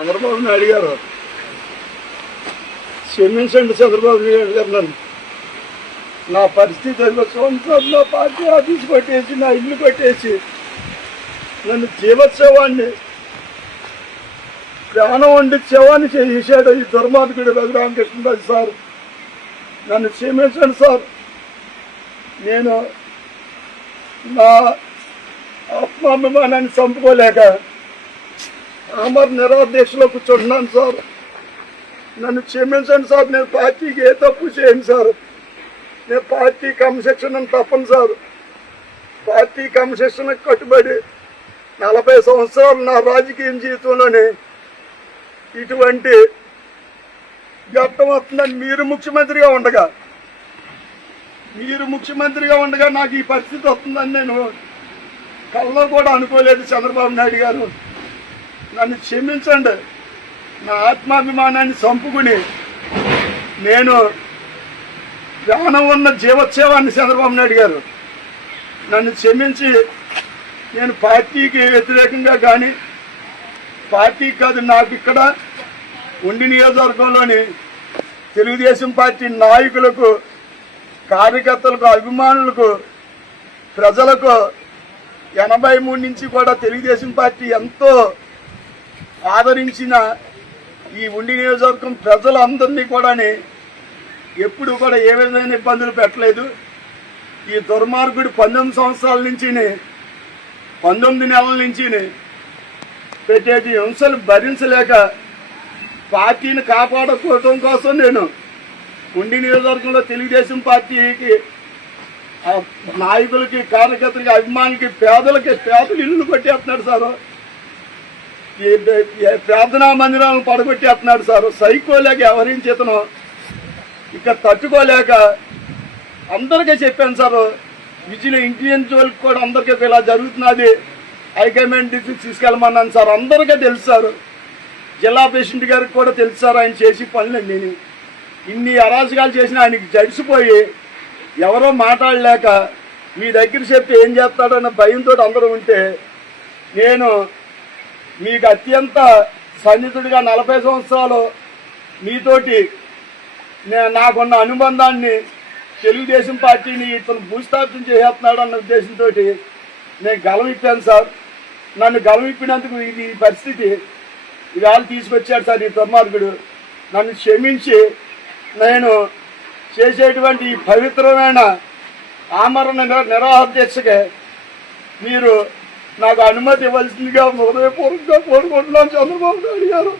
చంద్రబాబు నాయుడు గారు క్షమించండి. చంద్రబాబు నాయుడు గారు నన్ను నా పరిస్థితి సంవత్సరంలో పార్టీ ఆఫీస్ కొట్టేసి నా ఇల్లు కొట్టేసి నన్ను జీవోత్సవాన్ని ప్రాణం వండి శవాన్ని చేశాడు ఈ దుర్మార్గుడు రఘురామకృష్ణరాజు సార్. నన్ను క్షమించండి సార్. నేను నా ఆత్మాభిమానాన్ని చంపుకోలేక అమర్ నిరాదీక్షలో కూర్చుంటున్నాను సార్. నన్ను క్షమించండి సార్. నేను పార్టీకి ఏ తప్పు చేయను సార్. నేను పార్టీ క్రమశిక్షణ తప్పను సార్. పార్టీ క్రమశిక్షణకు కట్టుబడి 40 సంవత్సరాలు నా రాజకీయ జీవితంలోనే ఇటువంటి ఘట్టం వస్తుందని మీరు ముఖ్యమంత్రిగా ఉండగా నాకు ఈ పరిస్థితి వస్తుందని నేను కల్లో కూడా అనుకోలేదు. చంద్రబాబు నాయుడు గారు నన్ను క్షమించండి. నా ఆత్మాభిమానాన్ని చంపుకుని నేను ప్రాణం ఉన్న జీవోత్సవాన్ని చంద్రబాబు నాయుడు గారు నన్ను క్షమించి నేను పార్టీకి వ్యతిరేకంగా కానీ పార్టీకి కాదు, నాకు ఇక్కడ ఉండి నియోజకవర్గంలోని తెలుగుదేశం పార్టీ నాయకులకు, కార్యకర్తలకు, అభిమానులకు, ప్రజలకు 83 నుంచి కూడా తెలుగుదేశం పార్టీ ఎంతో ఆదరించిన ఈ ఉండి నియోజకవర్గం ప్రజలందరినీ కూడా ఎప్పుడు కూడా ఏ విధమైన ఇబ్బందులు పెట్టలేదు. ఈ దుర్మార్గుడు 19 సంవత్సరాల నుంచి 19 నెలల నుంచి పెట్టేటి హింసలు భరించలేక పార్టీని కాపాడుకోవడం కోసం నేను ఉండి నియోజకవర్గంలో తెలుగుదేశం పార్టీకి నాయకులకి, కార్యకర్తలకి, అభిమానులకి, పేదలు ఇల్లు కొట్టేస్తున్నాడు సార్. ఈ ప్రార్థనా మందిరాలను పడగొట్టేస్తున్నాడు సార్. సైకోలేక ఎవరించేతను ఇక తట్టుకోలేక అందరికీ చెప్పాను సార్. ఇంటెలిజెన్స్ వాళ్ళకి కూడా అందరికీ ఇలా జరుగుతున్నది, హైకమాండ్ డిస్ట్రిక్ట్ తీసుకెళ్ళమన్నాను సార్. అందరికీ తెలుసు సార్. జిల్లా ప్రెసిడెంట్ గారికి కూడా తెలుసు సార్ ఆయన చేసి పనులండి. ఇన్ని అరాచకాలు చేసిన ఆయనకి జడిసిపోయి ఎవరో మాట్లాడలేక మీ దగ్గర చెప్తే ఏం చేస్తాడన్న భయంతో అందరూ ఉంటే నేను మీకు అత్యంత సన్నిహితుడిగా 40 సంవత్సరాలు మీతోటి నాకున్న అనుబంధాన్ని, తెలుగుదేశం పార్టీని ఇతను భూస్థాపితం చేస్తున్నాడు అన్న ఉద్దేశంతో నేను గలమిప్పాను సార్. నన్ను గలమిప్పినందుకు ఇది పరిస్థితి ఇవాళ తీసుకొచ్చాడు సార్ ఈ దుర్మార్గుడు. నన్ను క్షమించి నేను చేసేటువంటి ఈ పవిత్రమైన ఆమరణ నిరాహార దీక్షకి మీరు నాకు అనుమతి ఇవ్వాల్సిందిగా హృదయపూర్వకంగా కోరుకుంటున్నాను చంద్రబాబు నాయుడు గారు.